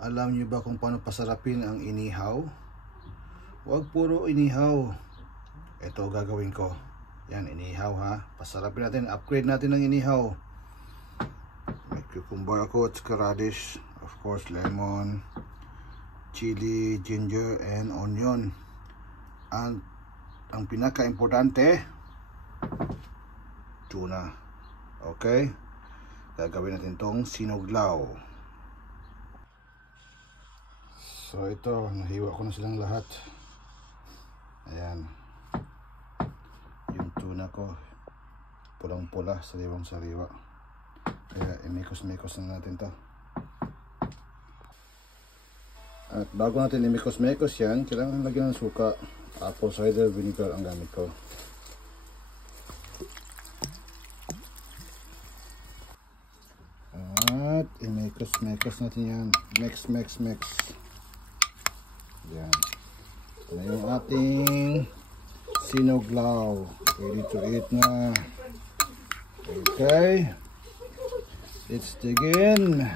Alam niyo ba kung paano pasarapin ang inihaw? Huwag puro inihaw. Ito gagawin ko. Yan, inihaw ha. Pasarapin natin, upgrade natin ng inihaw. May cucumber ako at radish. Of course, lemon, chili, ginger, and onion. And ang pinaka-importante, tuna. Okay? Gagawin natin tong sinuglaw. So ito, nahiwa ko na silang lahat. Ayan. Yung tuna ko, pulang-pula, sariwang-sariwa. Kaya imikos-mikos na natin to. At bago natin imikos-mikos yan, kailangan lagyan ng suka. Apple cider vinegar ang gamit ko. At imikos-mikos natin yan. Mix. Yan. Ito na yung ating sinuglaw. Ready to eat na. Okay. Let's dig in.